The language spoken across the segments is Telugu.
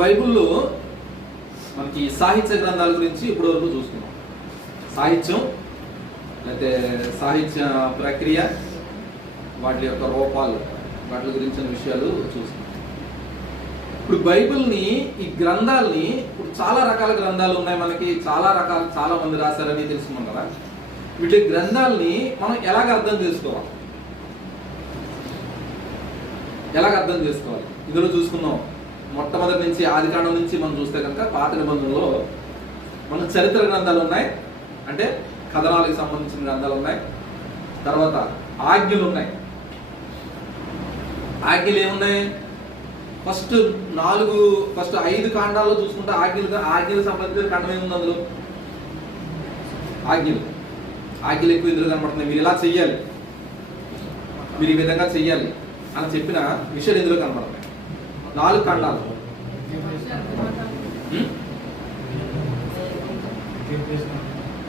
బైబిల్లో మనకి సాహిత్య గ్రంథాల గురించి ఇప్పటి వరకు చూసుకున్నాం. సాహిత్యం లేకపోతే సాహిత్య ప్రక్రియ, వాటి యొక్క రూపాలు, వాటి గురించిన విషయాలు చూసుకున్నాం. ఇప్పుడు బైబిల్ని, ఈ గ్రంథాలని, ఇప్పుడు చాలా రకాల గ్రంథాలు ఉన్నాయి మనకి, చాలా మంది రాశారని తెలుసుకున్నాం కదా. వీటి గ్రంథాలని మనం ఎలాగ అర్థం చేసుకోవాలి? ఇందులో చూసుకున్నాం. మొట్టమొదటి నుంచి ఆదికాండం నుంచి మనం చూస్తే కనుక పాత నిబంధనలో మనకు చరిత్ర గ్రంథాలు ఉన్నాయి, అంటే కథనాలకు సంబంధించిన గ్రంథాలు ఉన్నాయి. తర్వాత ఆజ్ఞలు ఉన్నాయి. ఆజ్ఞలు ఏమున్నాయి? ఫస్ట్ 5 కాండాల్లో చూసుకుంటే ఆజ్ఞలకు సంబంధించిన కాండం ఏముంది? అందులో ఆజ్ఞలు ఎక్కువ ఇందులో కనబడుతున్నాయి. మీరు ఇలా చెయ్యాలి, మీరు ఈ విధంగా చెయ్యాలి అని చెప్పిన విషయాలు ఇందులో కనబడుతున్నాయి. 4 ఖండాలు.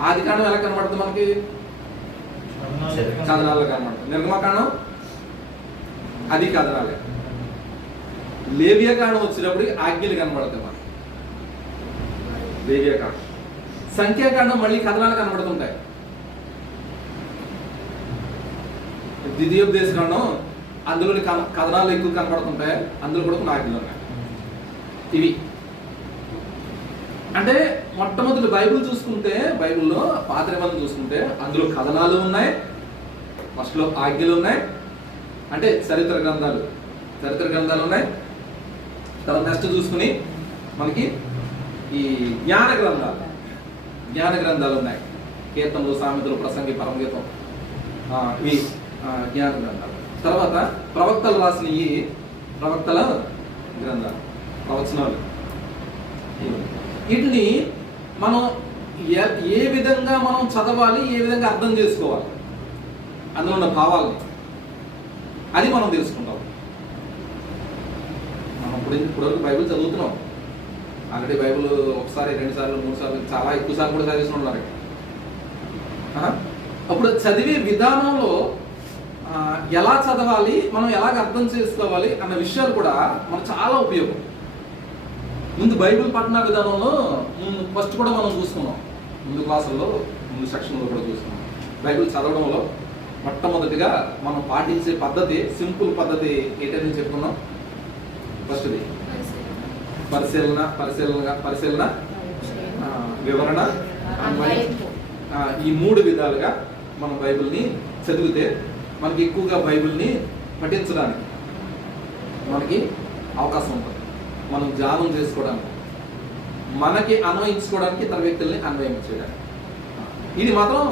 ఆదికాండం ఎలా కనబడుతుంది మనకి? కథనాల్లో కనబడుతుంది. నిర్గమకాండం అది కథనాలే. లేవియాకాండం వచ్చినప్పుడు ఆజ్ఞలు కనబడతాయి మనకి. లేవియాకాండం. సంఖ్యాకాండం మళ్ళీ కథనాలు కనబడుతుంటాయి. ద్వితీయోపదేశకాండం అందులోని కథనాలు ఎక్కువ కనబడుతుంటాయి, అందులో కూడా కొన్ని ఆజ్ఞలు ఉన్నాయి. ఇవి అంటే మొట్టమొదటి బైబిల్ చూసుకుంటే, బైబిల్లో పాత నిబంధన చూసుకుంటే అందులో కథనాలు ఉన్నాయి, ఫస్ట్లో ఆజ్ఞలు ఉన్నాయి, అంటే చరిత్ర గ్రంథాలు ఉన్నాయి. తర్వాత నెక్స్ట్ చూసుకుని మనకి ఈ జ్ఞాన గ్రంథాలు ఉన్నాయి. కీర్తనలు, సామెతలు, ప్రసంగి, పరమగీతం, ఇవి జ్ఞాన గ్రంథాలు. తర్వాత ప్రవక్తలు రాసిన ఈ ప్రవక్తల గ్రంథాలు, ప్రవచనాలు. వీటిని మనం ఏ విధంగా మనం చదవాలి, ఏ విధంగా అర్థం చేసుకోవాలి, అందులో ఉన్న భావాలని అది మనం తెలుసుకుంటాం. మనం ఇప్పటివరకు బైబిల్ చదువుతున్నాం. ఆల్రెడీ బైబిల్ 1 సారి 2 సార్లు 3 సార్లు చాలా ఎక్కువ సార్లు కూడా చదివిస్తూ ఉన్నారు. అప్పుడు చదివే విధానంలో ఎలా చదవాలి, మనం ఎలాగ అర్థం చేసుకోవాలి అన్న విషయాలు కూడా మనకు చాలా ఉపయోగం. ముందు బైబిల్ పఠన విధానంలో ఫస్ట్ కూడా మనం చూసుకున్నాం, ముందు క్లాసుల్లో, ముందు సెక్షన్లో కూడా చూసుకున్నాం. బైబిల్ చదవడంలో మొట్టమొదటిగా మనం పాటించే పద్ధతి, సింపుల్ పద్ధతి ఏంటని చెప్పుకున్నాం. ఫస్ట్ది పరిశీలన, వివరణ, ఈ 3 విధాలుగా మనం బైబిల్ని చదివితే మనకి ఎక్కువగా బైబిల్ని పఠించడానికి మనకి అవకాశం ఉంటుంది. మనం ధ్యానం చేసుకోవడానికి, మనకి అన్వయించుకోవడానికి, ఇతర వ్యక్తుల్ని అన్వయం చేయడానికి. ఇది మాత్రం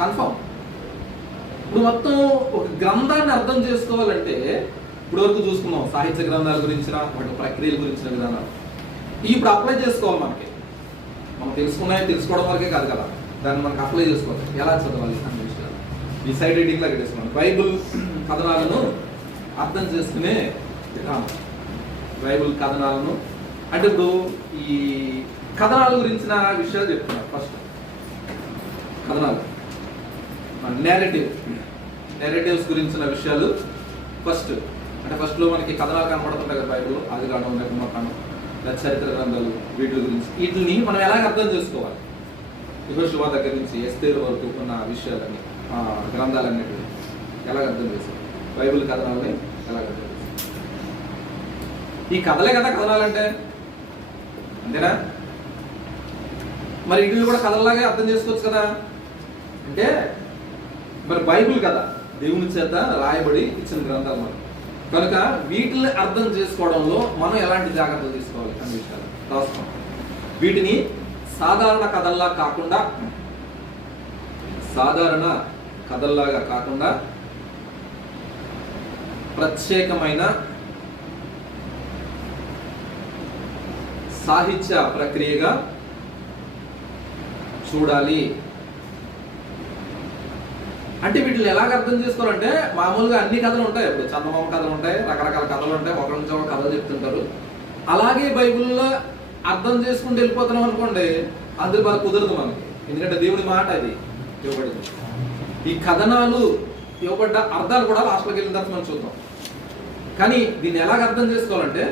కన్ఫర్మ్. ఇప్పుడు మొత్తం ఒక గ్రంథాన్ని అర్థం చేసుకోవాలంటే ఇప్పుడు వరకు చూసుకున్నాం సాహిత్య గ్రంథాల గురించిన, వాటి ప్రక్రియల గురించిన విధానాలు. ఇప్పుడు అప్లై చేసుకోవాలి. మనం తెలుసుకోవడం వరకే కాదు కదా, దాన్ని మనకు అప్లై చేసుకోవాలి. ఎలా చదవాలి అనే విషయాలు ఈ సైడ్ రీడింగ్ లాగా చేసుకోవాలి. బైబిల్ కథనాలను అర్థం చేసుకునే విధానం. బైబిల్ కథనాలను అంటే ఇప్పుడు ఈ కథనాల గురించిన విషయాలు చెప్తున్నారు. ఫస్ట్ కథనాలు, నేరేటివ్స్ గురించిన విషయాలు ఫస్ట్. అంటే ఫస్ట్లో మనకి కథనాలు కనపడుతుంటాయి కదా బైబిల్, ఆదికాండం, నిర్గమకాండం, చరిత్ర గ్రంథాలు, వీటి గురించి. వీటిని మనం ఎలాగ అర్థం చేసుకోవాలి? యెహోషువ దగ్గర నుంచి ఎస్తేరు వరకు ఉన్న విషయాలన్నీ, గ్రంథాలన్నిటిని ఎలాగ అర్థం చేసుకోవాలి? బైబిల్ కథనాలని ఎలాగ అర్థం చేసుకోవాలి? ఈ కథలే కదా కథనాలంటే, అంతేనా? మరి వీటిని కూడా కథలాగే అర్థం చేసుకోవచ్చు కదా. అంటే మరి బైబిల్ కదా దేవుని చేత రాయబడి ఇచ్చిన గ్రంథాలు మనం కనుక వీటిని అర్థం చేసుకోవడంలో మనం ఎలాంటి జాగ్రత్తలు తీసుకోవాలి అనే విషయాలు రాస్తాం. వీటిని సాధారణ కథల్లాగా కాకుండా ప్రత్యేకమైన సాహిత్య ప్రక్రియగా చూడాలి. అంటే వీటిని ఎలాగ అర్థం చేసుకోవాలంటే, మామూలుగా అన్ని కథలు ఉంటాయి, ఇప్పుడు చందమామ కథలు ఉంటాయి, రకరకాల కథలు ఉంటాయి, ఒకరి నుంచి ఒక కథలు చెప్తుంటారు. అలాగే బైబిల్లో అర్థం చేసుకుంటూ వెళ్ళిపోతున్నాం అనుకోండి, అందులో బాగా కుదరదు మనకి. ఎందుకంటే దేవుడి మాట అది ఇవ్వబడింది. ఈ కథనాలు ఇవ్వబడ్డ అర్థాలు కూడా లాస్ట్లోకి వెళ్ళిన తర్వాత మనం చూద్దాం. కానీ దీన్ని ఎలాగ అర్థం చేసుకోవాలంటే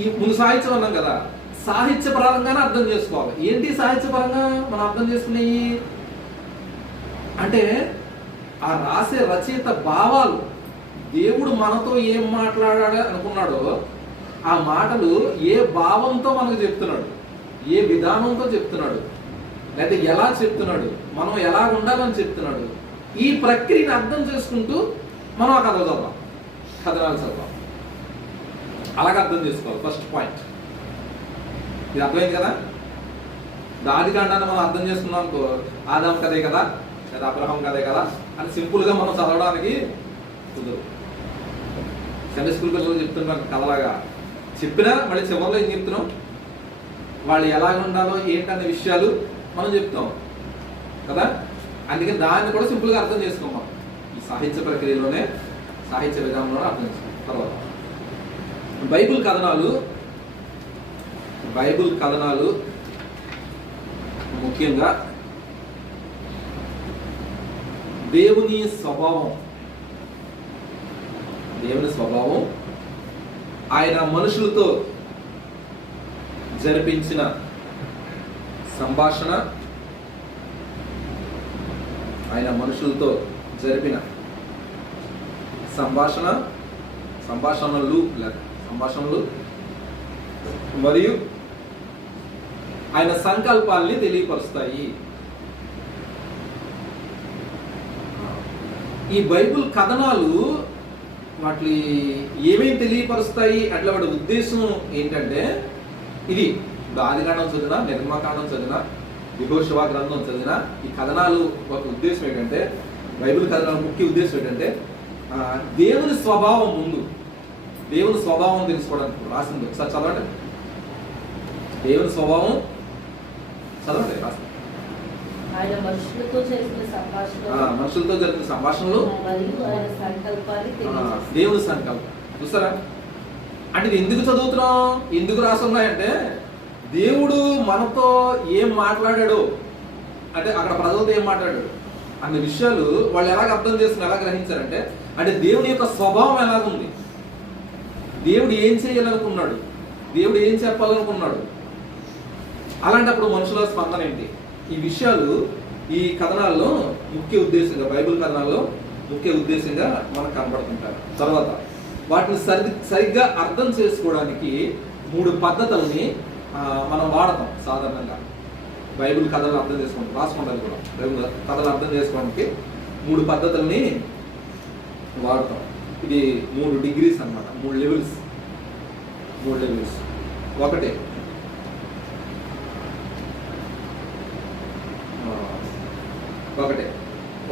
ఈ ముందు సాహిత్యం అన్నాం కదా, సాహిత్యపరంగానే అర్థం చేసుకోవాలి. ఏంటి సాహిత్యపరంగా మనం అర్థం చేసుకునేవి అంటే ఆ రాసే రచయిత భావాలు, దేవుడు మనతో ఏం మాట్లాడాడు అనుకున్నాడో ఆ మాటలు ఏ భావంతో మనకు చెప్తున్నాడు, ఏ విధానంతో చెప్తున్నాడు, లేదా ఎలా చెప్తున్నాడు, మనం ఎలా ఉండాలని చెప్తున్నాడు. ఈ ప్రక్రియని అర్థం చేసుకుంటూ మనం ఆ కథలు చదవాలి, కథనాలు చదవాలి. అలాగే అర్థం చేసుకోవాలి. ఫస్ట్ పాయింట్ ఇది అర్థమైంది కదా. ఆదికాండాన్ని మనం అర్థం చేసుకున్నాం అనుకో, ఆదాం కథే కదా లేదా అబ్రహాం కథే కదా అని సింపుల్గా మనం చదవడానికి కుదరదు. సండే స్కూల్ పిల్లలు చెప్తున్నాం కథలాగా చెప్పినా మళ్ళీ చివరిలో ఏం చెప్తున్నాం, వాళ్ళు ఎలాగ ఉండాలో ఏంటనే విషయాలు మనం చెప్తాం కదా. అందుకని దాన్ని కూడా సింపుల్గా అర్థం చేసుకున్నాం. ఈ సాహిత్య ప్రక్రియలోనే, సాహిత్య విధానంలోనే అర్థం చేసుకున్నాం. తర్వాత బైబిల్ కథనాలు ముఖ్యంగా దేవుని స్వభావం, ఆయన మనుషులతో జరిపించిన సంభాషణ, సంభాషణలు మరియు ఆయన సంకల్పాల్ని తెలియపరుస్తాయి. ఈ బైబిల్ కథనాలు వాటి ఏమేమి తెలియపరుస్తాయి అంటే వాటి ఉద్దేశం ఏంటంటే ఇది ఆదికాండం చదివినా, నిర్గమకాండం చదివినా, యెహోషువ గ్రంథం చదివినా ఈ కథనాలు ఒక ఉద్దేశం ఏంటంటే, బైబిల్ కథనాల ముఖ్య ఉద్దేశం ఏంటంటే దేవుని స్వభావం తెలుసుకోవడానికి రాసింది. ఒకసారి చదవండి. దేవుని స్వభావం చదవండి రాసింది. మనుషులతో జరిగిన సంభాషణలు, దేవుని సంకల్పం. చూస్తారా అంటే ఇది ఎందుకు చదువుతున్నాం, ఎందుకు రాసున్నాయంటే దేవుడు మనతో ఏం మాట్లాడాడు అంటే అక్కడ ప్రజలతో ఏం మాట్లాడాడు అన్న విషయాలు వాళ్ళు ఎలాగ అర్థం చేసుకుని ఎలా గ్రహించారంటే, అంటే దేవుని యొక్క స్వభావం ఎలాగుంది, దేవుడు ఏం చేయాలనుకున్నాడు, దేవుడు ఏం చెప్పాలనుకున్నాడు, అలాంటప్పుడు మనుషుల స్పందన ఏంటి, ఈ విషయాలు ఈ కథనాల్లో ముఖ్య ఉద్దేశంగా, బైబిల్ కథనాల్లో ముఖ్య ఉద్దేశంగా మనకు కనబడుతుంటారు. తర్వాత వాటిని సరిగ్గా అర్థం చేసుకోవడానికి 3 పద్ధతుల్ని మనం వాడతాం సాధారణంగా. బైబిల్ కథలు అర్థం చేసుకుంటాం, రాసుకుంటారు కూడా. బైబిల్ కథలు అర్థం చేసుకోవడానికి 3 పద్ధతుల్ని వాడతాం. ఇది 3 డిగ్రీస్ అన్నమాట, 3 లెవెల్స్.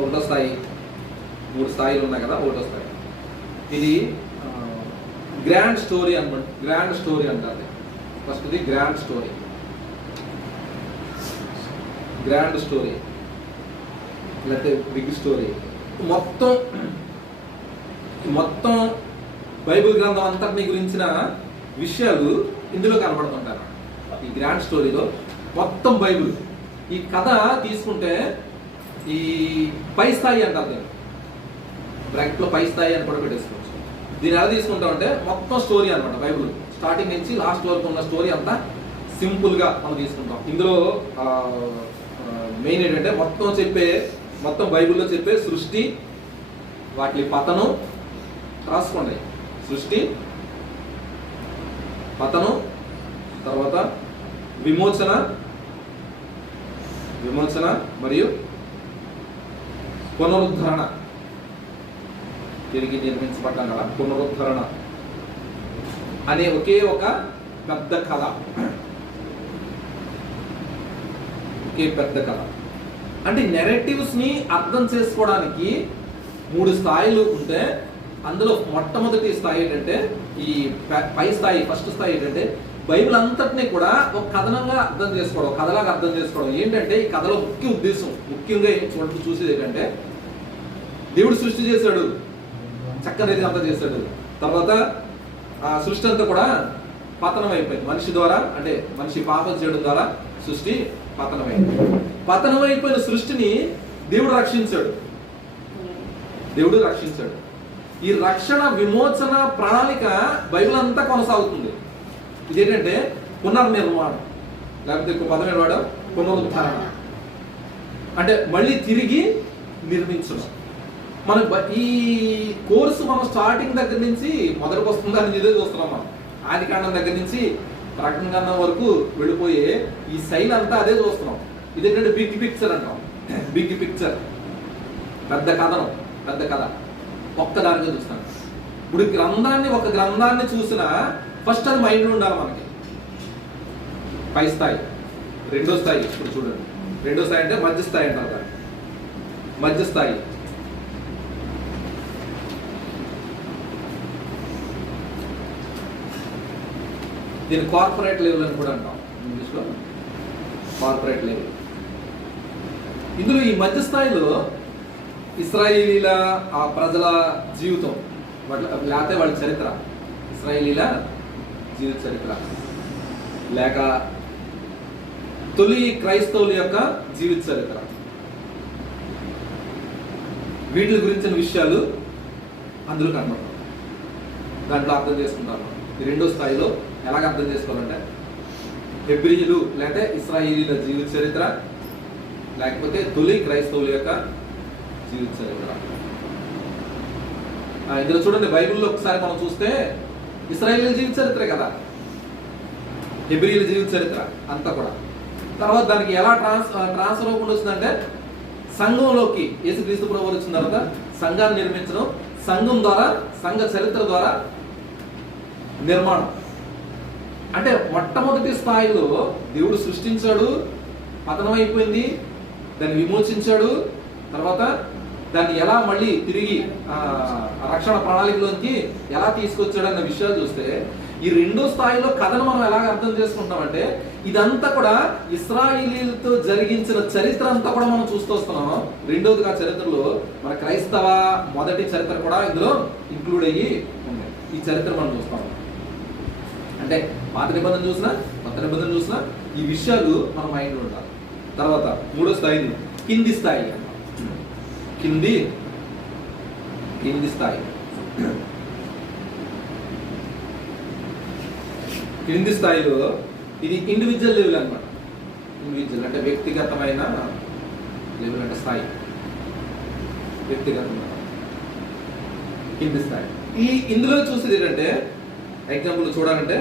ఒకటో స్థాయి, 3 స్థాయిలు ఉన్నాయి కదా. ఒకటో స్థాయి ఇది గ్రాండ్ స్టోరీ అంటారు. ఫస్ట్ ఇది గ్రాండ్ స్టోరీ లేకపోతే బిగ్ స్టోరీ. మొత్తం బైబిల్ గ్రంథం అంతటిని గురించిన విషయాలు ఇందులో కనబడుతుంటారు. ఈ గ్రాండ్ స్టోరీలో మొత్తం బైబిల్, ఈ కథ తీసుకుంటే ఈ పై స్థాయి అంటారు, దీన్ని బ్రాకెట్లో పై స్థాయి అని కూడా పెట్టేసుకోవచ్చు. దీన్ని ఎలా తీసుకుంటామంటే మొత్తం స్టోరీ అనమాట. బైబిల్ స్టార్టింగ్ నుంచి లాస్ట్ వరకు ఉన్న స్టోరీ అంతా సింపుల్గా మనం తీసుకుంటాం. ఇందులో మెయిన్ ఏంటంటే మొత్తం బైబిల్లో చెప్పే సృష్టి, వాటి పతనం రాసుకోండి. సృష్టి, పతనం, తర్వాత విమోచన మరియు పునరుద్ధరణ. తిరిగి నిర్మించబడ్డాం కదా, పునరుద్ధరణ అనే ఒకే ఒక పెద్ద కథ. అంటే నెరేటివ్స్ ని అర్థం చేసుకోవడానికి 3 స్థాయిలు ఉంటే, అందులో మొట్టమొదటి స్థాయి ఏంటంటే ఈ పై స్థాయి, ఫస్ట్ స్థాయి ఏంటంటే బైబిల్ అంతటినీ కూడా ఒక కథనంగా అర్థం చేసుకోవడం, కథలాగా అర్థం చేసుకోవడం. ఏంటంటే ఈ కథలో ముఖ్య ఉద్దేశం, ముఖ్యంగా చూసేది ఏంటంటే దేవుడు సృష్టి చేశాడు, చక్కని రీతి అంతా చేశాడు. తర్వాత ఆ సృష్టి అంతా కూడా పతనం అయిపోయింది మనిషి ద్వారా, అంటే మనిషి పాపం చేయడం ద్వారా సృష్టి పతనమైంది. పతనమైపోయిన సృష్టిని దేవుడు రక్షించాడు. ఈ రక్షణ విమోచన ప్రణాళిక బైబిల్ అంతా కొనసాగుతుంది. ఇదేంటంటే పునర్నిర్మాణం, లేకపోతే ఇంకో పదం వాడు పునరుద్ధరణ, అంటే మళ్ళీ తిరిగి నిర్మించడం. మనం ఈ కోర్సు మనం స్టార్టింగ్ దగ్గర నుంచి మొదటికి వస్తుందని ఇదే చూస్తున్నాం. మనం ఆది కాండం దగ్గర నుంచి ప్రకటన కాండం వరకు వెళ్ళిపోయే ఈ శైలి అంతా అదే చూస్తున్నాం. ఇదేంటంటే బిగ్ పిక్చర్ అంటాం. బిగ్ పిక్చర్, పెద్ద కథనం, పెద్ద కథ ఒక్కదానిగా చూస్తాను. ఇప్పుడు ఒక గ్రంథాన్ని చూసినా ఫస్ట్ అది మైండ్లో ఉండాలి మనకి. పై స్థాయి, రెండో స్థాయి. ఇప్పుడు చూడండి, రెండో స్థాయి అంటే మధ్య స్థాయి అంటారు కదా, మధ్య స్థాయి. దీన్ని కార్పొరేట్ లెవెల్ అని కూడా అంటాం ఇంగ్లీష్లో, కార్పొరేట్ లెవెల్. ఇందులో ఈ మధ్య స్థాయిలో ఇశ్రాయేలీల ఆ ప్రజల జీవితం, లేకపోతే వాళ్ళ చరిత్ర, ఇశ్రాయేలీల జీవిత చరిత్ర, లేక తొలి క్రైస్తవుల యొక్క జీవిత చరిత్ర, వీటి గురించిన విషయాలు అందులో కనబడతాం. దాంట్లో అర్థం చేసుకుంటారు. ఈ రెండో స్థాయిలో ఎలాగ అర్థం చేసుకోవాలంటే హెబ్రీయులు లేకపోతే ఇశ్రాయేలీల జీవిత చరిత్ర, లేకపోతే తొలి క్రైస్తవుల యొక్క జీవిత చరిత్ర. ఇందులో చూడండి, బైబిల్లో ఒకసారి మనం చూస్తే ఇశ్రాయేలీల జీవిత చరిత్రే కదా, హెబ్రీయుల జీవిత చరిత్ర అంతా కూడా. తర్వాత దానికి ఎలా ట్రాన్స్ఫర్ అవ్వకుండా వచ్చిందంటే సంఘంలోకి యేసుక్రీస్తు ప్రభువు వచ్చిన తర్వాత సంఘాన్ని నిర్మించడం, సంఘం ద్వారా, సంఘ చరిత్ర ద్వారా నిర్మాణం. అంటే మొట్టమొదటి స్థాయిలో దేవుడు సృష్టించాడు, పతనం అయిపోయింది, దాన్ని విమోచించాడు, తర్వాత దాన్ని ఎలా మళ్ళీ తిరిగి రక్షణ ప్రణాళికలోకి ఎలా తీసుకొచ్చాడు అన్న విషయాలు చూస్తే, ఈ రెండో స్థాయిలో కథను మనం ఎలాగ అర్థం చేసుకుంటామంటే ఇదంతా కూడా ఇశ్రాయేలీలతో జరిగించిన చరిత్ర అంతా కూడా మనం చూస్తూ వస్తున్నాం. రెండోదిగా చరిత్రలో మన క్రైస్తవ మొదటి చరిత్ర కూడా ఇందులో ఇంక్లూడ్ అయ్యి ఉంది. ఈ చరిత్ర మనం చూస్తాం. అంటే పాత నిబంధన చూసినా కొత్త నిబంధన చూసినా ఈ విషయాలు మన మైండ్లో ఉంటాయి. తర్వాత మూడో స్థాయి కింది స్థాయి, కింది స్థాయి. కింది స్థాయిలో ఇది ఇండివిజువల్ లెవెల్ అన్నమాట. ఇండివిజువల్ అంటే వ్యక్తిగతమైన లెవెల్, అంటే స్థాయి వ్యక్తిగతమైన కింది స్థాయి. ఇందులో చూసేది ఏంటంటే ఎగ్జాంపుల్ చూడాలంటే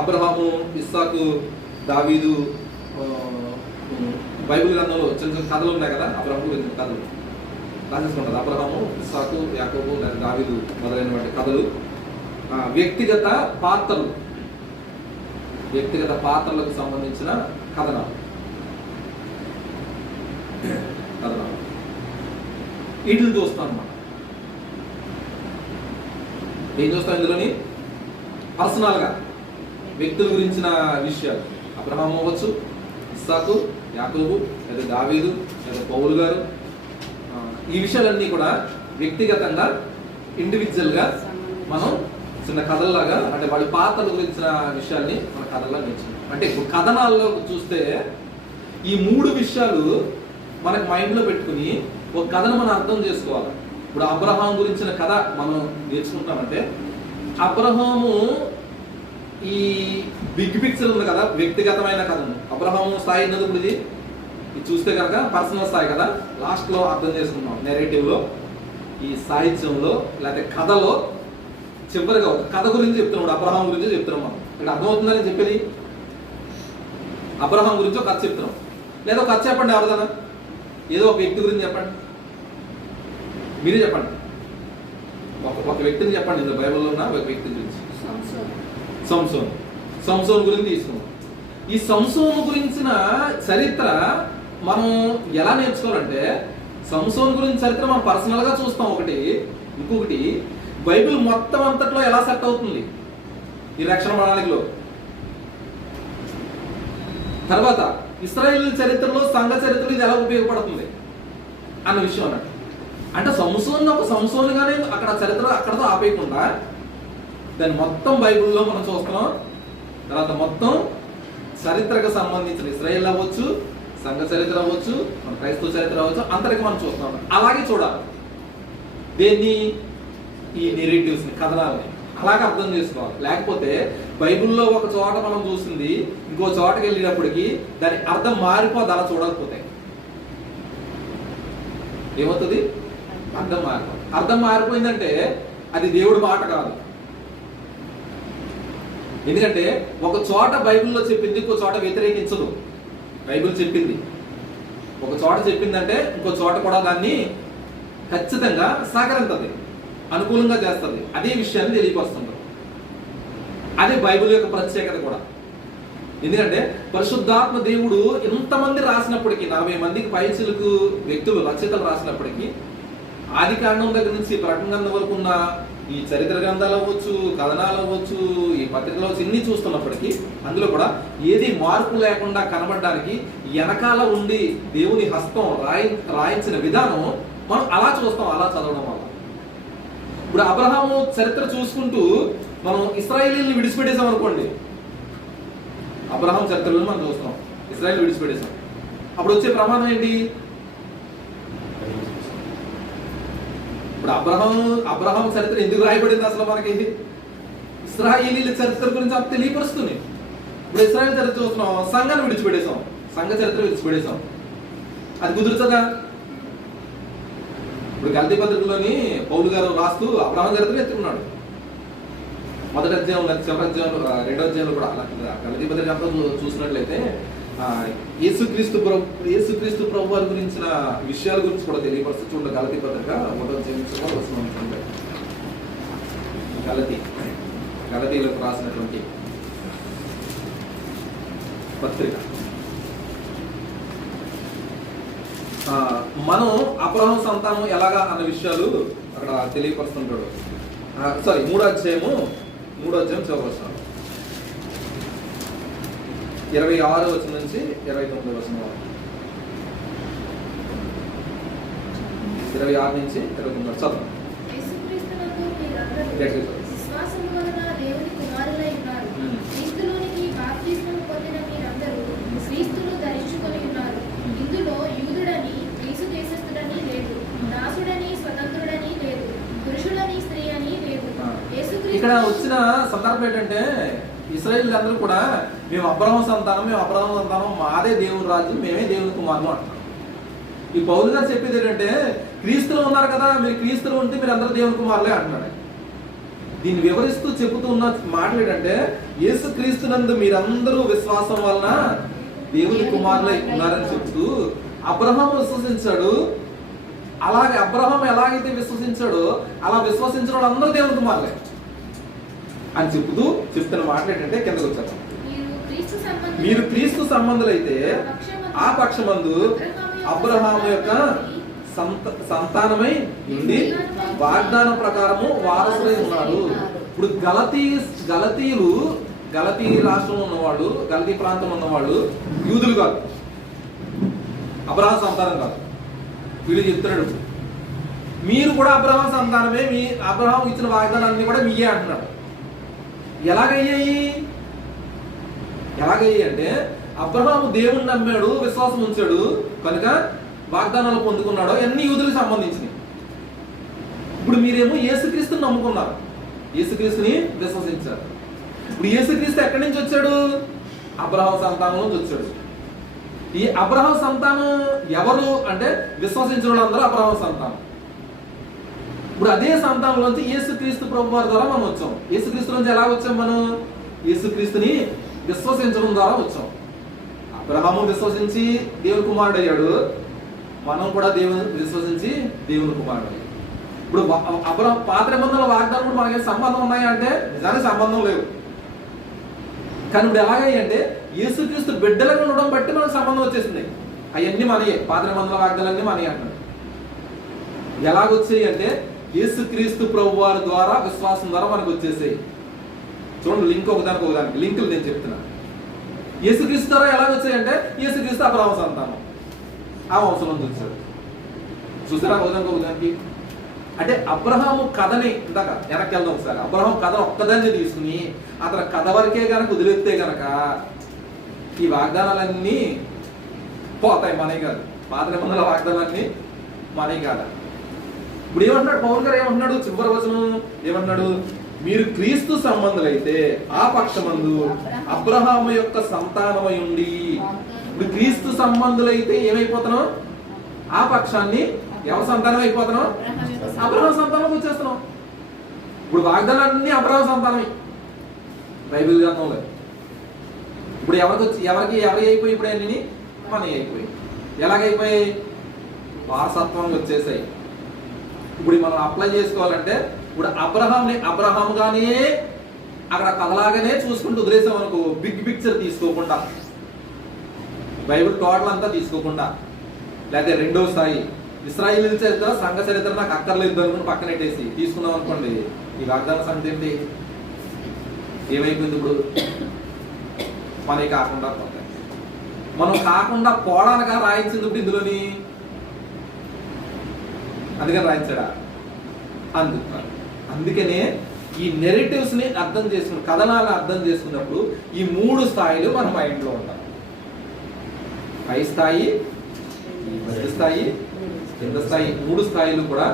అబ్రహాము, ఇస్సాకు, దావీదు, బైబిల్ గ్రంథంలో చిన్న చిన్న కథలు ఉన్నాయి కదా, అబ్రహాము గురించి కథలు రాసేసుకుంటారు. అబ్రహాము, ఇస్సాకు, యాకోబు లేదా దావీదు మొదలైన వాటి కథలు. వ్యక్తిగత పాత్రలకు సంబంధించిన కథనాలు. వీటిని చూస్తాం అన్నమాట. ఏం చూస్తాం ఇందులోని? పర్సనల్గా వ్యక్తుల గురించిన విషయాలు. అబ్రహాము అవ్వచ్చు, ఇస్సాకు, యాకోబు, లేదా దావీదు, లేదా పౌలు గారు. ఈ విషయాలన్నీ కూడా వ్యక్తిగతంగా, ఇండివిజువల్గా మనం చిన్న కథల్లాగా, అంటే వాళ్ళ పాత్రల గురించిన విషయాల్ని మన కథల్లో నేర్చుకుంటాం. అంటే ఇప్పుడు కథనాల్లో చూస్తే ఈ మూడు విషయాలు మనకు మైండ్లో పెట్టుకుని ఒక కథను మనం అర్థం చేసుకోవాలి. ఇప్పుడు అబ్రహాం గురించిన కథ మనం నేర్చుకుంటామంటే, అబ్రహాము ఈ బిగ్ పిక్చర్ ఉంది కదా, వ్యక్తిగతమైన కథ ఉంది. అబ్రహాము స్థాయి ఉన్నది ఇది చూస్తే కనుక పర్సనల్ స్థాయి కదా, లాస్ట్లో అర్థం చేసుకున్నాం. నెరేటివ్లో, ఈ సాహిత్యంలో లేకపోతే కథలో చివరిగా ఒక కథ గురించి చెప్తున్నాడు, అబ్రహాం గురించి చెప్తున్నాం. మనం ఇక్కడ అర్థమవుతుందని చెప్పేది, అబ్రహాం గురించి ఒక కథ చెప్తున్నాం. లేదా ఒక కథ చెప్పండి ఎవరిదైనా, ఏదో ఒక వ్యక్తి గురించి చెప్పండి, మీరే చెప్పండి. ఒక వ్యక్తిని చెప్పండి, ఇందులో బైబిల్లో ఉన్న ఒక వ్యక్తి గురించి. సంసోను గురించి తీసుకున్నాం. ఈ సంసోను గురించిన చరిత్ర మనం ఎలా నేర్చుకోవాలంటే, సంసోను గురించి చరిత్ర మనం పర్సనల్గా చూస్తాం ఒకటి, ఇంకొకటి బైబిల్ మొత్తం అంతట్లో ఎలా సెట్ అవుతుంది ఈ రక్షణ ప్రణాళికలో. తర్వాత ఇశ్రాయేలు చరిత్రలో, సంఘ చరిత్రలో ఇది ఎలా ఉపయోగపడుతుంది అన్న విషయం అన్నట్టు. అంటే సంసోను ఒక సంసోనుగానే అక్కడ చరిత్ర అక్కడతో ఆపేయకుండా దాన్ని మొత్తం బైబిల్లో మనం చూస్తున్నాం. తర్వాత మొత్తం చరిత్రకు సంబంధించిన ఇశ్రాయేల్ అవ్వచ్చు, సంఘ చరిత్ర అవ్వచ్చు, మన క్రైస్తవ చరిత్ర అవ్వచ్చు, అంతరికి మనం చూస్తున్నాం. అలాగే చూడాలి దేన్ని, ఈ నెరేటివ్స్ని, కథనాలని. అలాగే అర్థం చేసుకోవాలి. లేకపోతే బైబిల్లో ఒక చోట మనం చూసింది ఇంకో చోటకి వెళ్ళినప్పటికీ దాని అర్థం మారిపోద్ది. అలా చూడకపోతే ఏమవుతుంది? అర్థం మారిపోయిందంటే అది దేవుడి మాట కాదు. ఎందుకంటే ఒక చోట బైబిల్లో చెప్పింది ఇంకో చోట వ్యతిరేకించదు. బైబిల్ చెప్పింది ఒక చోట చెప్పిందంటే ఇంకో చోట కూడా దాన్ని ఖచ్చితంగా సహకరిస్తుంది, అనుకూలంగా చేస్తుంది. అదే విషయాన్ని తెలియపరుస్తుంది. అదే బైబిల్ యొక్క ప్రత్యేకత కూడా. ఎందుకంటే పరిశుద్ధాత్మ దేవుడు ఎంతమంది రాసినప్పటికీ 40 మందికి పైచిలకు వ్యక్తులు రచయితలు రాసినప్పటికీ ఆది కాండం దగ్గర నుంచి ప్రకటన గ్రంథం వరకు ఉన్న ఈ చరిత్ర గ్రంథాలు అవ్వచ్చు, కథనాలు అవ్వచ్చు, ఈ పత్రికలు అవ్వచ్చు, ఇన్ని చూస్తున్నప్పటికీ అందులో కూడా ఏది మార్పు లేకుండా కనబడడానికి వెనకాల ఉండి దేవుని హస్తం రాయించిన విధానం మనం అలా చూస్తాం, అలా చదవడం వల్ల. ఇప్పుడు అబ్రహాము చరిత్ర చూసుకుంటూ మనం ఇశ్రాయేలీని విడిచిపెట్టేసాం అనుకోండి. అబ్రహాం చరిత్రలో మనం చూస్తాం ఇశ్రాయేల్ విడిచిపెట్టేసాం. అప్పుడు వచ్చే ప్రమాదం ఏంటి? ఇప్పుడు అబ్రహాం చరిత్ర ఎందుకు రాయబడింది అసలు? మనకి ఇశ్రాయేలీల చరిత్ర గురించి అంత తెలియపరుస్తుంది. ఇప్పుడు ఇశ్రాయేల్ చరిత్ర చూస్తున్నాం, సంఘాన్ని విడిచిపెట్టేసాం, సంఘ చరిత్ర విడిచిపెట్టేసాం. అది కుదురుతుందా? ఇప్పుడు గలతీ పత్రికలోని పౌలు గారు రాస్తూ అబ్రహాం చరిత్ర ఎత్తుకున్నాడు. మొదటి అధ్యాయం, చివరి అధ్యాయం, రెండో అధ్యాయంలో కూడా అలా గలతీ పత్రిక అంతా చూసినట్లయితే యేసుక్రీస్తు ప్రభు వారి గురించిన విషయాల గురించి కూడా తెలియపరుస్తూ చూడండి. గలతీ పత్రిక మొదటి అధ్యాయం కూడా వస్తుంది. గలతీలకు రాసినటువంటి పత్రిక. మనం అబ్రహాం సంతానం ఎలాగా అన్న విషయాలు అక్కడ తెలియపరుస్తుంటాడు. సారీ, మూడో అధ్యాయం చివరి వచనం 26వ వచనం నుంచి 29వ వచనం, 26 నుంచి 29 చదువు. ఇక్కడ వచ్చిన సందర్భం ఏంటంటే ఇశ్రాయేలీయులు అందరూ కూడా మేము అబ్రహాం సంతానం, మాదే దేవుని రాజు, మేమే దేవుని కుమారులు అంటున్నాం. ఈ పౌలు గారు చెప్పేది ఏంటంటే క్రీస్తులో ఉన్నారు కదా, మీరు క్రీస్తులో ఉంటే మీరు అందరూ దేవుని కుమారులే అంటున్నాడు. దీన్ని వివరిస్తూ చెబుతూ ఉన్న మాటలు ఏంటంటే యేసు క్రీస్తునందు మీరందరూ విశ్వాసం వలన దేవుని కుమారులై ఉన్నారని చెప్తూ అబ్రహాం విశ్వసించాడు. అలాగే అబ్రహాం ఎలాగైతే విశ్వసించాడో అలా విశ్వసించిన వాళ్ళు అందరూ దేవుని కుమారులే అని చెప్తున్న మాటలు ఏంటంటే కిందకు వచ్చారు. మీరు క్రీస్తు సంబంధులైతే ఆ పక్షమందు అబ్రహాము యొక్క సంతానమై ఉండి వాగ్దానం ప్రకారము వారసులై ఉన్నారు. ఇప్పుడు గలతీ రాష్ట్రంలో ఉన్నవాడు, గలతీ ప్రాంతంలో ఉన్నవాడు యూదులు కాదు, అబ్రహాం సంతానం కాదు. వీళ్ళు చెప్తున్నాడు మీరు కూడా అబ్రహాం సంతానమే, మీ అబ్రహాం ఇచ్చిన వాగ్దానాన్ని కూడా మీయే అంటున్నాడు. ఎలాగయ్యాయి అంటే అబ్రహాము దేవుణ్ణి నమ్మాడు, విశ్వాసం ఉంచాడు కనుక వాగ్దానాలు పొందుకున్నాడు. అన్ని యూదులకు సంబంధించినవి. ఇప్పుడు మీరేమో యేసుక్రీస్తుని నమ్ముకున్నారు, యేసుక్రీస్తుని విశ్వసించారు. ఇప్పుడు యేసుక్రీస్తు ఎక్కడి నుంచి వచ్చాడు? అబ్రహాం సంతానం నుంచి వచ్చాడు. ఈ అబ్రహాం సంతానం ఎవరు అంటే విశ్వసించిన వాళ్ళందరూ అబ్రహాం సంతానం. ఇప్పుడు అదే సంతానంలోంచి యేసుక్రీస్తు ప్రభు వారి ద్వారా మనం వచ్చాం. యేసుక్రీస్తు నుంచి ఎలా వచ్చాం? మనం యేసుక్రీస్తుని విశ్వసించడం ద్వారా వచ్చాం. అబ్రహాము విశ్వసించి దేవుని కుమారుడు అయ్యాడు, మనం కూడా దేవుని విశ్వసించి దేవుని కుమారుడు అయ్యాడు. ఇప్పుడు అబ్రహాం పాత నిబంధనల వాగ్దానం కూడా మనకి సంబంధం ఉన్నాయా అంటే నిజానికి సంబంధం లేవు. కానీ ఇప్పుడు ఎలాగంటే యేసుక్రీస్తు బిడ్డలుగా ఉండడం బట్టి మనకు సంబంధం వచ్చేసింది. అవన్నీ మనయే, పాత నిబంధనల వాగ్దానాలన్నీ మనయే అంటారు. ఎలాగొచ్చాయి అంటే యేసుక్రీస్తు ప్రభు వారి ద్వారా విశ్వాసం ద్వారా మనకు వచ్చేసాయి. చూడండి, లింక్ ఒకదానికి లింకులు నేను చెప్తున్నా. యేసుక్రీస్తు ద్వారా ఎలాగొచ్చాయంటే యేసుక్రీస్తు అబ్రహాం సంతానం, ఆ వంశం నుంచి వచ్చాడు. చూసారా ఒకదానికి? అంటే అబ్రహాము కథని ఇందాక వెనక్కి వెళ్దాం ఒకసారి. అబ్రహాం కథ ఒక్కదాన్ని తీసుకుని అతని కథ వరకే కనుక వదిలేస్తే కనుక ఈ వాగ్దానాలన్నీ పోతాయి, మనవి కాదు. పాత నిబంధనల వాగ్దానాలన్నీ మనవి కాదు. ఇప్పుడు ఏమంటున్నాడు పౌలు గారు? ఏమంటున్నాడు? చివరి వచనం ఏమంటున్నాడు? మీరు క్రీస్తు సంబంధులైతే ఆ పక్షమందు అబ్రహాము యొక్క సంతానమై ఉండి. ఇప్పుడు క్రీస్తు సంబంధులైతే ఏమైపోతున్నాం? ఆ పక్షాన్ని ఎవరి సంతానం అయిపోతున్నాం? అబ్రహాం సంతానం వచ్చేస్తున్నాం. ఇప్పుడు వాగ్దానాలన్నీ అబ్రహాం సంతానమే బైబిల్ గ్రంథంలో. ఇప్పుడు ఎవరికి అయిపోయి ఇప్పుడు అన్ని మనకి అయిపోయి. ఎలాగైపోయాయి? వారసత్వంగా వచ్చేసాయి. ఇప్పుడు మనం అప్లై చేసుకోవాలంటే ఇప్పుడు అబ్రహాముగానే అక్కడ కథలాగానే చూసుకుంటూ వదిలేసాం అనుకో, బిగ్ పిక్చర్ తీసుకోకుండా, బైబిల్ టోటల్ అంతా తీసుకోకుండా, లేకపోతే రెండో స్థాయి ఇశ్రాయేలు చరిత్ర సంఘ చరిత్ర నాకు అక్కర్లేదు అనుకుని పక్కనెట్టేసి తీసుకున్నాం అనుకోండి, ఈ వాగ్దాన సంగతి ఏంటి? ఏమైపోయింది? ఇప్పుడు మనకి కాకుండా పోతాయి. మనం కాకుండా పోవడానిక రాయించింది ఇప్పుడు ఇందులోని, అందుకని రాయించాడా? అందుకనే ఈ నెరేటివ్స్ ని అర్థం చేసుకుని, కథనాలను అర్థం చేసుకున్నప్పుడు ఈ 3 స్థాయిలు మన మైండ్ లో ఉంటాయి. పై స్థాయి, మధ్య స్థాయి, కింద స్థాయి, 3 స్థాయిలు కూడా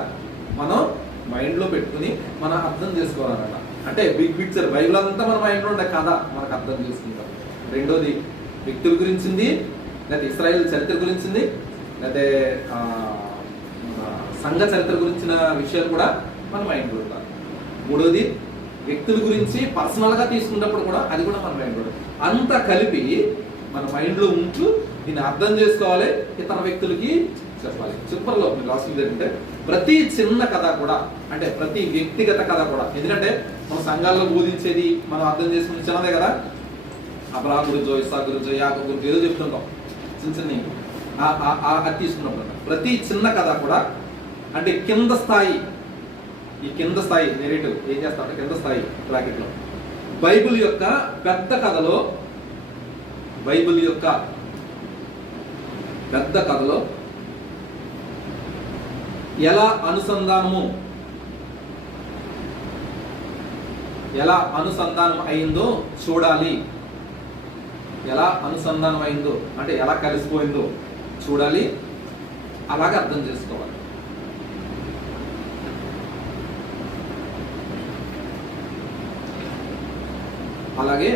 మనం మైండ్ లో పెట్టుకుని మనం అర్థం చేసుకోవాలన్నమాట. అంటే బిగ్ పిక్చర్ బైబిల్ అంతా మన మైండ్ లో ఉండే కథ మనకు అర్థం చేసుకుంటాం. రెండోది వ్యక్తుల గురించింది, లేకపోతే ఇశ్రాయేల్ చరిత్ర గురించింది, లేకపోతే సంఘ చరిత్ర గురించిన విషయాలు కూడా మన మైండ్ లో ఉంటాయి. మూడోది వ్యక్తుల గురించి పర్సనల్ గా తీసుకున్నప్పుడు కూడా అది కూడా మన మైండ్ లో అంతా కలిపి మన మైండ్ లో ఉంటూ దీన్ని అర్థం చేసుకోవాలి, ఇతర వ్యక్తులకి చెప్పాలి. చివరిలో మీరు రాసింది ఏంటంటే ప్రతి చిన్న కథ కూడా, అంటే ప్రతి వ్యక్తిగత కథ కూడా, ఎందుకంటే మన సంఘాల్లో బోధించేది మనం అర్థం చేసుకుని చిన్నదే కదా. అబ్రహాం గురించో, ఇస్సాకు గురించో, యాకోబు గురించో ఏదో చెప్తుంటాం చిన్న చిన్న అది తీసుకున్నప్పుడు ప్రతి చిన్న కథ కూడా, అంటే కింద స్థాయి, ఈ కింద స్థాయి నెరేటివ్ ఏం చేస్తామంటే కింద స్థాయి బ్రాకెట్ లో బైబిల్ యొక్క పెద్ద కథలో, బైబిల్ యొక్క పెద్ద కథలో ఎలా అనుసంధానం అయిందో చూడాలి. ఎలా అనుసంధానం అయిందో అంటే ఎలా కలిసిపోయిందో చూడాలి, అలాగే అర్థం చేసుకోవాలి. అలాగే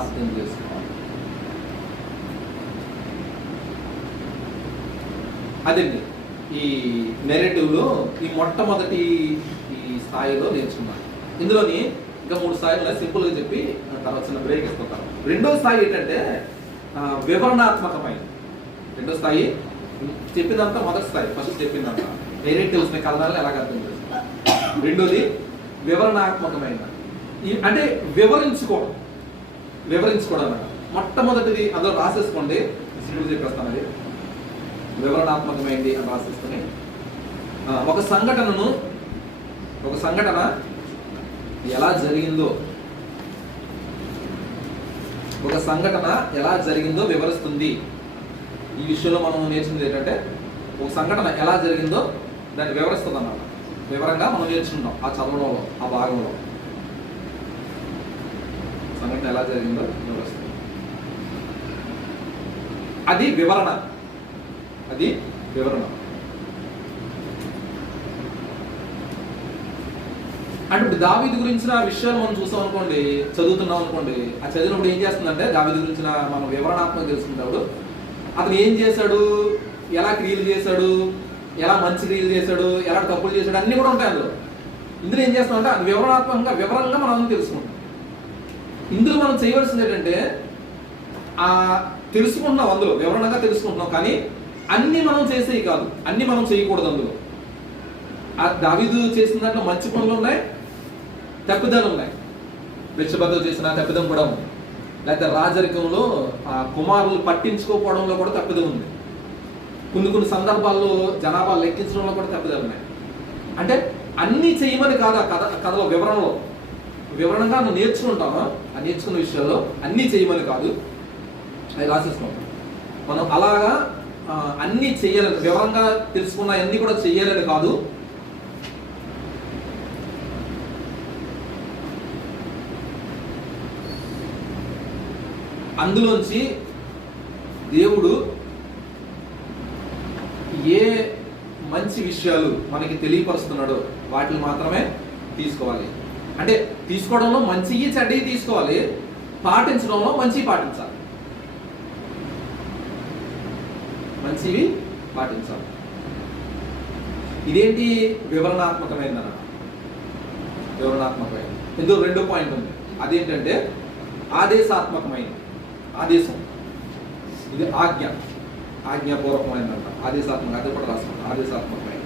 అర్థం చేసుకోవాలి. అదండి ఈ నెరేటివ్ లో ఈ మొట్టమొదటి ఈ స్థాయిలో నేర్చుకున్నాను. ఇందులోని ఇంకా 3 స్థాయిలు సింపుల్ గా చెప్పి తర్వాత చిన్న బ్రేక్ ఇస్తుంటాను. రెండో స్థాయి ఏంటంటే వివరణాత్మకమైన. రెండో స్థాయి చెప్పిందంతా మొదటి స్థాయి, ఫస్ట్ చెప్పిందంతా నెరేటివ్స్ ని కథనాలను ఎలాగ అర్థం చేసుకోవాలి. రెండోది వివరణాత్మకమైన, అంటే వివరించుకోవడం అన్నమాట. మొట్టమొదటిది అందులో రాసేసుకోండి, సింపుల్ చెప్పేస్తాను. అది వివరణాత్మకమైంది అని రాసేసుకుని ఒక సంఘటన ఎలా జరిగిందో వివరిస్తుంది. ఈ విషయంలో మనం నేర్చుకుంది ఏంటంటే ఒక సంఘటన ఎలా జరిగిందో దాన్ని వివరిస్తుంది అన్నమాట. వివరంగా మనం నేర్చుకున్నాం ఆ చదవడంలో, ఆ భాగంలో సంఘటన ఎలా జరిగిందో వివరిస్తుంది. అది వివరణ. అంటే దావీదు గురించిన విషయాలు మనం చూసాం అనుకోండి, చదువుతున్నాం అనుకోండి, ఆ చదివినప్పుడు ఏం చేస్తుందంటే దావీదు గురించిన మనం వివరణాత్మక తెలుసుకుంటాడు. అతను ఏం చేశాడు, ఎలా క్రియలు చేశాడు, ఎలా మంచి క్రియలు చేశాడు, ఎలా తప్పులు చేశాడు, అన్ని కూడా ఉంటాయి అందులో. ఇందులో ఏం చేస్తామంటే అది వివరంగా మనం తెలుసుకుంటాం. ఇందులో మనం చేయవలసింది ఏంటంటే తెలుసుకుంటున్నాం, అందులో వివరణగా తెలుసుకుంటున్నాం, కానీ అన్ని మనం చేసేవి కాదు, అన్ని మనం చేయకూడదు. అందులో దావీదు చేసిన దాంట్లో మంచి పనులు ఉన్నాయి, తప్పిదాలు ఉన్నాయి. బెత్షెబతో చేసిన తప్పిదం కూడా ఉంది. లేకపోతే రాజరికంలో కుమారులు పట్టించుకోకపోవడంలో కూడా తప్పిదం ఉంది. కొన్ని సందర్భాల్లో జనాభా లెక్కించడంలో కూడా తప్పిదాలు ఉన్నాయి. అంటే అన్ని చేయమని కాదు ఆ కథలో వివరణగా నువ్వు నేర్చుకుంటాము. ఆ నేర్చుకున్న విషయాల్లో అన్ని చేయమని కాదు, అది రాసేసుకుంటాం. మనం అలాగా అన్ని చెయ్యాలని, వివరంగా తెలుసుకున్న అన్ని కూడా చెయ్యాలని కాదు. అందులోంచి దేవుడు ఏ మంచి విషయాలు మనకి తెలియపరుస్తున్నాడో వాటిని మాత్రమే తీసుకోవాలి. అంటే తీసుకోవడంలో మంచివి చెడ్డవి తీసుకోవాలి, పాటించడంలో మంచివి పాటించాలి, మంచివి పాటించాలి. ఇదేంటి వివరణాత్మకమైనదన్న, వివరణాత్మకమైనది. ఇందులో రెండో పాయింట్ ఉంది, అదేంటంటే ఆదేశాత్మకమైనది. ఆదేశం, ఇది ఆజ్ఞ, ఆజ్ఞాపూర్వకమైనదంట. ఆదేశాత్మక, అది కూడా రాస్తాం, ఆదేశాత్మకమైనది.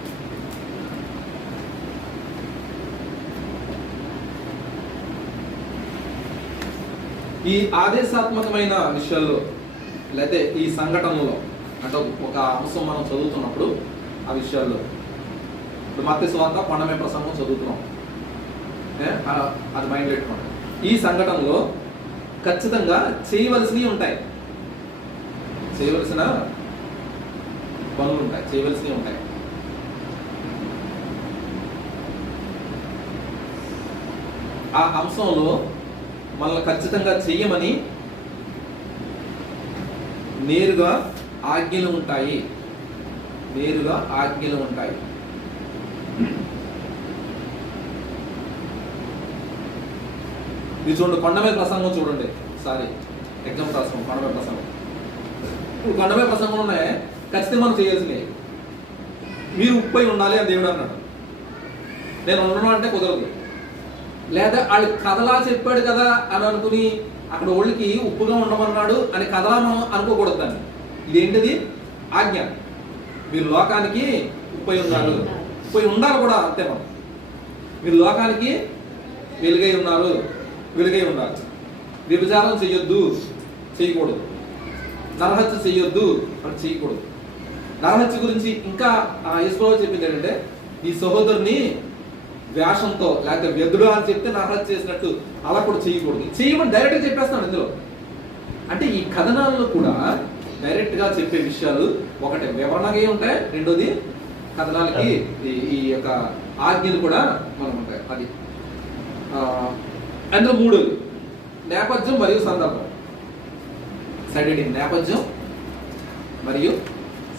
ఈ ఆదేశాత్మకమైన విషయాల్లో లేకపోతే ఈ సంఘటనలో అంటే ఒక అంశం మనం చదువుతున్నప్పుడు ఆ విషయాల్లో ఇప్పుడు మత్తయి సువార్త కొండమే ప్రసంగం చదువుతున్నాం, అది మైండ్ పెట్టుకోండి. ఈ సంఘటనలో ఖచ్చితంగా చేయవలసినవి ఉంటాయి, చేయవలసిన పనులు ఉంటాయి, చేయవలసినవి ఉంటాయి. ఆ అంశంలో మనల్ని ఖచ్చితంగా చెయ్యమని నేరుగా ఆజ్ఞలు ఉంటాయి, నేరుగా ఆజ్ఞలు ఉంటాయి. ఇది చూడండి, కొండమే ప్రసంగం చూడండి, సారీ ఎగ్జామ్ రాస్తాం. కొండమే ప్రసంగం, ఇప్పుడు కొండమే ప్రసంగం ఉన్నాయి, ఖచ్చితంగా మనం చేయాల్సినవి. మీరు ఉప్పై ఉండాలి అని దేవుడు అన్నాడు, నేను ఉండడం అంటే కుదరదు. లేదా వాళ్ళు కథలా చెప్పాడు కదా అని అనుకుని అక్కడ ఒళ్ళకి ఉప్పుగా ఉండమన్నాడు అని కథలా మనం అనుకోకూడదు దాన్ని. ఇదేంటిది? ఆజ్ఞ. మీరు లోకానికి ఉప్పై ఉన్నారు, ఉప్పై ఉండాలి కూడా అంతే. మనం మీరు లోకానికి వెలుగై ఉన్నారు, వెలుగై ఉండాలి. వ్యభిచారం చెయ్యొద్దు, చేయకూడదు. నరహత్య చెయ్యొద్దు, అని చేయకూడదు. నరహత్య గురించి ఇంకా యేసుప్రభువు చెప్పింది ఏంటంటే, నీ సహోదరుని వేషంతో లేకపోతే వ్యధుడు అని చెప్తే నరహత్య చేసినట్టు అలా కూడా చేయకూడదు. చేయమని డైరెక్ట్గా చెప్పేస్తాను ఇందులో. అంటే ఈ కథనాల్లో కూడా డైరెక్ట్గా చెప్పే విషయాలు ఒకటి వివరణగా ఉంటాయి, రెండోది కథనాలకి ఈ యొక్క ఆజ్ఞలు కూడా మనం ఉంటాయి. అది అందులో మూడోది నేపథ్యం మరియు సందర్భం. సైడ్ హెడ్డింగ్ నేపథ్యం మరియు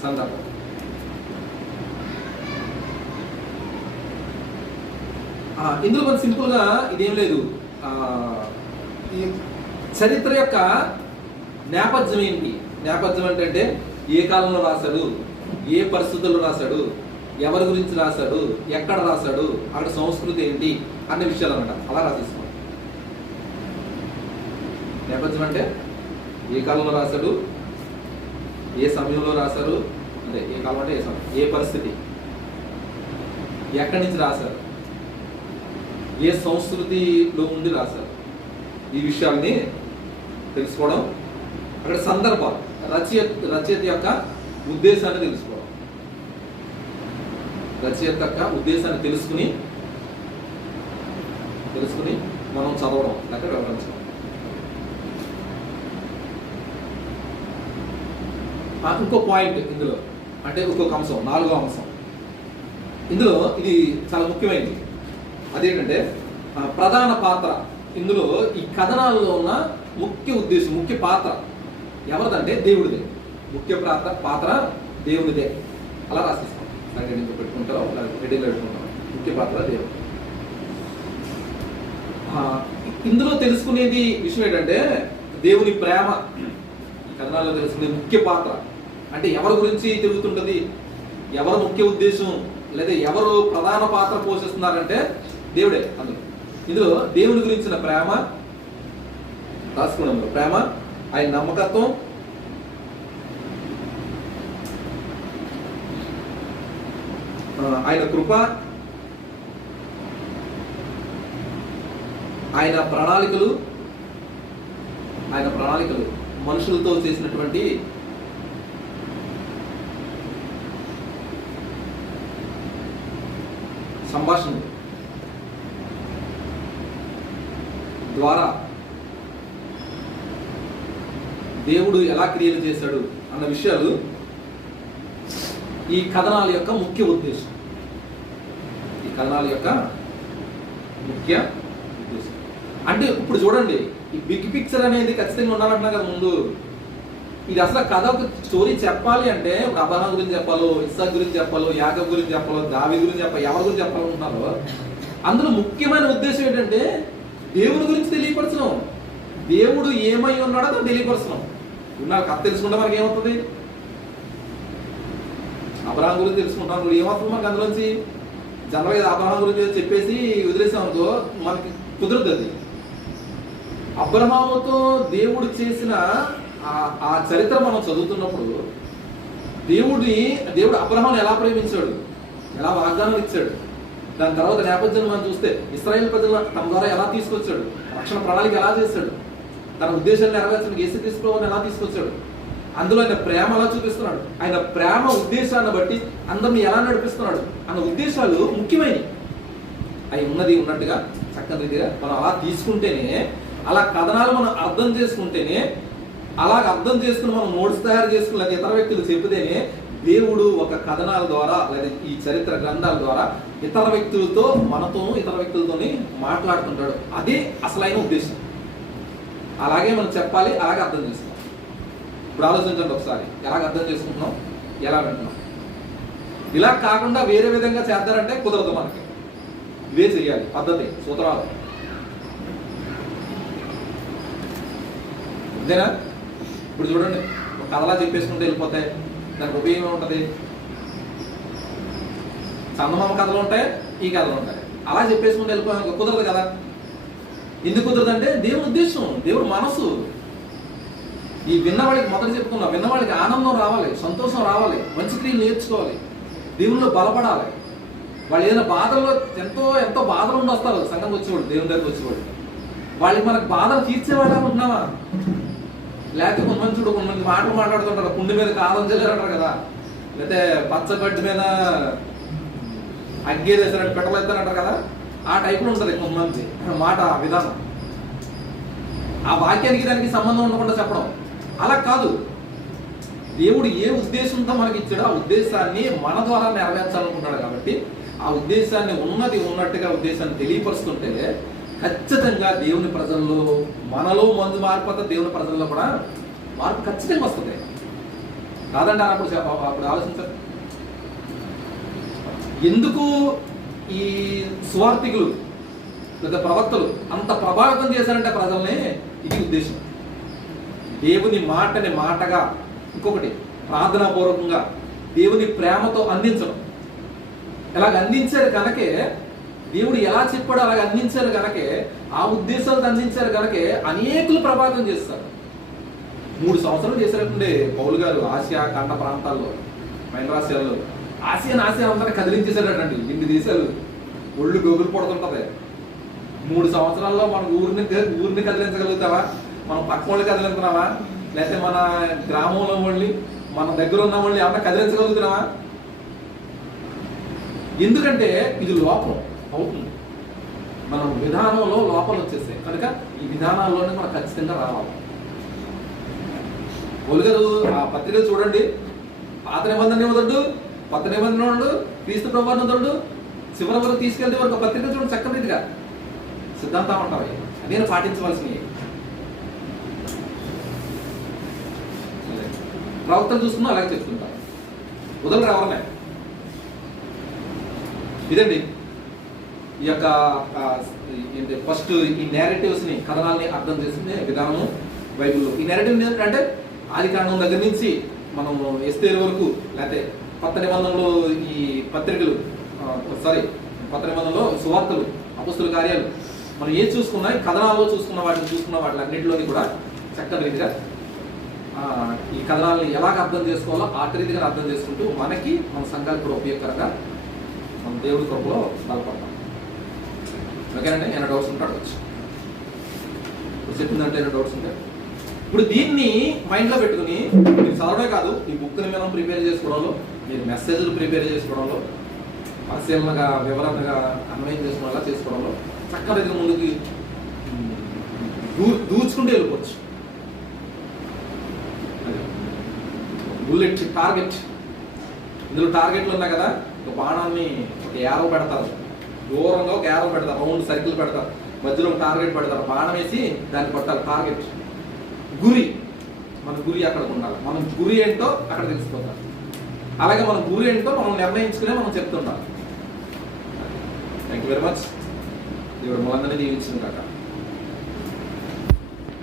సందర్భం. ఇందులో కొంచెం సింపుల్గా ఇదేం లేదు, ఈ చరిత్ర యొక్క నేపథ్యం ఏంటి? నేపథ్యం ఏంటంటే ఏ కాలంలో రాశాడు, ఏ పరిస్థితుల్లో రాశాడు, ఎవరి గురించి రాశాడు, ఎక్కడ రాశాడు, అక్కడ సంస్కృతి ఏంటి అనే విషయాలు అన్నమాట. అలా రాసేసుకోండి. నేపథ్యం అంటే ఏ కాలంలో రాశాడు, ఏ సమయంలో రాశారు, అంటే ఏ కాలం అంటే ఏ సమయం, ఏ పరిస్థితి, ఎక్కడి నుంచి రాశారు, ఏ సంస్కృతిలో ఉండి రాశారు, ఈ విషయాల్ని తెలుసుకోవడం. అక్కడ సందర్భాలు, రచయిత యొక్క ఉద్దేశాన్ని తెలుసుకోవడం, రచయిత యొక్క ఉద్దేశాన్ని తెలుసుకుని మనం చదవడం లేకపోతే వివరించడం. ఇంకో పాయింట్ ఇందులో, అంటే ఇంకొక అంశం, నాలుగో అంశం ఇందులో, ఇది చాలా ముఖ్యమైనది. అదేంటంటే ప్రధాన పాత్ర. ఇందులో ఈ కథనాల్లో ఉన్న ముఖ్య ఉద్దేశం, ముఖ్య పాత్ర ఎవరిదంటే దేవుడిదే. ముఖ్య పాత్ర దేవుడిదే. అలా రాసిస్తాం. రెడీలో పెట్టుకుంటారో రెడీలో పెట్టుకుంటాం. ముఖ్య పాత్ర దేవుడు. ఇందులో తెలుసుకునేది విషయం ఏంటంటే దేవుని ప్రేమ. ఈ కథనాల్లో తెలుసుకునే ముఖ్య పాత్ర అంటే ఎవరి గురించి తిరుగుతుంటది, ఎవరు ముఖ్య ఉద్దేశం, లేదా ఎవరు ప్రధాన పాత్ర పోషిస్తున్నారంటే దేవుడే. ఇందులో దేవుని గురించిన ప్రేమ రాసుకున్నాం. ప్రేమ, ఆయన నమ్మకత్వం, ఆయన కృప, ఆయన ప్రణాళికలు, మనుషులతో చేసినటువంటి సంభాషణ ద్వారా దేవుడు ఎలా క్రియలు చేశాడు అన్న విషయాలు ఈ కథనాల యొక్క ముఖ్య ఉద్దేశం. ఈ కథనాల యొక్క ముఖ్య ఉద్దేశం అంటే ఇప్పుడు చూడండి, ఈ బిగ్ పిక్చర్ అనేది ఖచ్చితంగా ఉండాలంటున్నా కదా ముందు. ఇది అసలు కథ ఒక స్టోరీ చెప్పాలి అంటే ఇప్పుడు అబ్రహాం గురించి చెప్పాలో, ఇస్సాకు గురించి చెప్పాలో, యాకోబు గురించి చెప్పాలో, దావీదు గురించి చెప్పాలో, ఎవరి గురించి చెప్పాలనుకుంటున్నారో అందులో ముఖ్యమైన ఉద్దేశం ఏంటంటే దేవుడి గురించి తెలియపరచడం. దేవుడు ఏమై ఉన్నాడో అది తెలియపరచడం. నాకు కథ తెలుసుకుంటే మనకి ఏమవుతుంది? అబ్రహాం గురించి తెలుసుకుంటాం, ఇప్పుడు ఏమవుతుంది మనకి అందులోంచి? జనరల్గా అబ్రహాం గురించి చెప్పేసి వదిలేసాం అనుకో, మనకి కుదరదు. అది అబ్రహాముతో దేవుడు చేసిన ఆ చరిత్ర మనం చదువుతున్నప్పుడు దేవుడు అబ్రహాముని ఎలా ప్రేమించాడు, ఎలా వాగ్దానం ఇచ్చాడు, దాని తర్వాత నేపథ్యాన్ని మనం చూస్తే ఇశ్రాయేలు ప్రజలు తమ ద్వారా ఎలా తీసుకొచ్చాడు, రక్షణ ప్రణాళిక ఎలా చేశాడు, తన ఉద్దేశాలు నెరవేర్చడానికి యేసుక్రీస్తు ప్రభువుని ఎలా తీసుకొచ్చాడు, అందులో ఆయన ప్రేమ ఎలా చూపిస్తున్నాడు, ఆయన ప్రేమ ఉద్దేశాన్ని బట్టి అందరిని ఎలా నడిపిస్తున్నాడు అన్న ఉద్దేశాలు ముఖ్యమైనవి. అవి ఉన్నట్టుగా చక్కని రీతిగా మనం అలా తీసుకుంటేనే, అలా కథనాలు మనం అర్థం చేసుకుంటేనే, అలాగ అర్థం చేసుకుని మనం నోట్స్ తయారు చేసుకుని లేదా ఇతర వ్యక్తులు చెబితేనే దేవుడు ఒక కథనాల ద్వారా లేదా ఈ చరిత్ర గ్రంథాల ద్వారా ఇతర వ్యక్తులతో, మనతోనూ ఇతర వ్యక్తులతోని మాట్లాడుతుంటాడు. అదే అసలైన ఉద్దేశం. అలాగే మనం చెప్పాలి, అలాగే అర్థం చేసుకోవాలి. ఇప్పుడు ఆలోచించండి ఒకసారి, ఎలాగ అర్థం చేసుకుంటున్నాం, ఎలా వింటున్నాం. ఇలా కాకుండా వేరే విధంగా చేద్దారంటే కుదరదు. మనకి ఇవే చెయ్యాలి పద్ధతి, సూత్రాలు. అంతేనా? ఇప్పుడు చూడండి, ఒక కథలా చెప్పేసుకుంటే వెళ్ళిపోతాయి, దానికి ఉపయోగం ఉంటుంది. చందమామ కథలు ఉంటాయి, ఈ కథలు ఉంటాయి. అలా చెప్పేసుకుంటే వెళ్ళిపోయాం, కుదరదు కదా. ఎందుకు కుదరదు అంటే దేవుని ఉద్దేశం, దేవుడు మనసు. ఈ విన్నవాడికి మొదట చెప్పుకున్నా, విన్నవాడికి ఆనందం రావాలి, సంతోషం రావాలి, మంచి క్రియలు నేర్చుకోవాలి, దేవుల్లో బలపడాలి. వాళ్ళు ఏదైనా బాధల్లో ఎంతో బాధలు ఉండి వస్తారు సంఘం వచ్చేవాడు, దేవుని దగ్గరికి వచ్చేవాడు. వాళ్ళకి మనకు బాధలు తీర్చేవాడా ఉంటున్నావా? లేకపోతే కొంతమంది చూడు, కొంతమంది మాటలు మాట్లాడుతుంటారు, కుండి మీద కాలం చల్లారంటారు కదా, లేకపోతే పచ్చగడ్డి మీద అగ్గే వేసారంటే పెట్టలు ఎత్తారంటారు కదా. ఆ టైప్లో ఉంటుంది కొంతమంది మాట విధానం. ఆ వాక్యానికి దానికి సంబంధం ఉండకుండా చెప్పడం అలా కాదు. దేవుడు ఏ ఉద్దేశంతో మనకి ఇచ్చాడో ఆ ఉద్దేశాన్ని మన ద్వారా నెరవేర్చాలనుకుంటాడు. కాబట్టి ఆ ఉద్దేశాన్ని ఉన్నట్టుగా ఉద్దేశాన్ని తెలియపరుస్తుంటే ఖచ్చితంగా దేవుని ప్రజల్లో, మనలో మందు మారిపోతే దేవుని ప్రజల్లో కూడా మార్పు ఖచ్చితంగా వస్తుంది. కాదంటే అప్పుడు ఆలోచించారు. ఎందుకు ఈ సువార్థికులు లేదా ప్రవక్తలు అంత ప్రభావితం చేశారంటే ప్రజల్ని, ఇది ఉద్దేశం. దేవుని మాటని మాటగా, ఇంకొకటి ప్రార్థనాపూర్వకంగా దేవుని ప్రేమతో అందించడం. ఇలాగ అందించారు కనుకే, దేవుడు ఎలా చెప్పాడో అలాగ అందించారు కనుకే, ఆ ఉద్దేశాలతో అందించారు కనుకే అనేకులు ప్రభావితం చేస్తారు. 3 సంవత్సరాలు చేశారంటే పౌలు గారు ఆసియా ఖండ ప్రాంతాల్లో, మైనరాసియాల్లో ఆసియా అంతా కదిలించేశాడటండి. 2 దేశాలు ఒళ్ళు గొగులు పడుతుంటది. 3 సంవత్సరాల్లో మన ఊరిని కదిలించగలుగుతావా? మనం పక్క వాళ్ళు కదిలించున్నావా? లేకపోతే మన గ్రామంలో వాళ్ళని, మన దగ్గర ఉన్న వాళ్ళని ఏమన్నా కదిలించగలుగుతున్నావా? ఎందుకంటే ఇది లోపం అవుతుంది. మన విధానంలో లోపాలు వచ్చేసాయి కనుక ఈ విధానాల్లోనే మనం ఖచ్చితంగా రావాలి. పౌలు గారు ఆ పత్రికలు చూడండి, పాత నిబంధన వదడు, కొత్త నిబంధన వదడు, క్రీస్తు ప్రభువుని వదడు, చివరి వరకు తీసుకెళ్తే వరకు పత్రిక చూడండి, చక్కగా సిద్ధాంతం అంటారు. నేను పాటించవలసినవి. ప్రవక్తలు చూసుకున్నా అలాగే చెప్తుంటారు, వదలరు ఎవరనే. ఇదండి ఈ యొక్క ఫస్ట్ ఈ నేరేటివ్స్ ని, కథనాల్ని అర్థం చేసుకునే విధానము బైబిల్లో. ఈ నేరేటివ్ ఏంటంటే ఆది కాండం దగ్గర నుంచి మనం ఎస్తేరు వరకు, లేకపోతే కొత్త నిబంధనలో ఈ పత్రికలు, కొత్త నిబంధనలో సువార్తలు, అపొస్తలుల కార్యాలు, మనం ఏది చూసుకున్నా ఈ కథనాల్లో చూసుకున్న వాటి అన్నింటిలోని కూడా చక్కని రీతిగా ఈ కథనాలని ఎలాగ అర్థం చేసుకోవాలో ఆ రీతిగా అర్థం చేసుకుంటూ మనకి, మన సంఘాలకు కూడా ఉపయోగకరంగా మన దేవుడి కృపలో బలపడతాం. ఓకేనండి? ఏమైనా డౌట్స్ ఉంటే అడగచ్చు. ఇప్పుడు చెప్పిందంటే ఏమైనా డౌట్స్ ఉంటే, ఇప్పుడు దీన్ని మైండ్లో పెట్టుకుని మీరు చదవడే కాదు, ఈ బుక్ని మనం ప్రిపేర్ చేసుకోవడంలో, మీరు మెసేజ్లు ప్రిపేర్ చేసుకోవడంలో, పరిశీలనగా వివరణగా అన్వయం చేసుకోవడంలో చక్కగా ముందుకి దూచుకుంటే వెళ్ళిపోవచ్చు. బుల్లెట్ టార్గెట్, ఇందులో టార్గెట్లు ఉన్నాయి కదా, ఒక బాణాన్ని ఒక యారో పెడతారు, దూరంగా ఒక యారో పెడతారు, రౌండ్ సర్కిల్ పెడతారు, మధ్యలో ఒక టార్గెట్ పెడతారు, బాణం వేసి దాన్ని కొట్టాలి. టార్గెట్, గురి, మన గురి అక్కడ ఉండాలి. మనం గురి ఏంటో అక్కడ తెలిసిపోతాం. అలాగే మన గురి ఏంటో మనం నిర్ణయించుకునే మనం చెప్తుంటాం. Thank you very much. దేవుడు మనందరినీ దీవించిన కాక.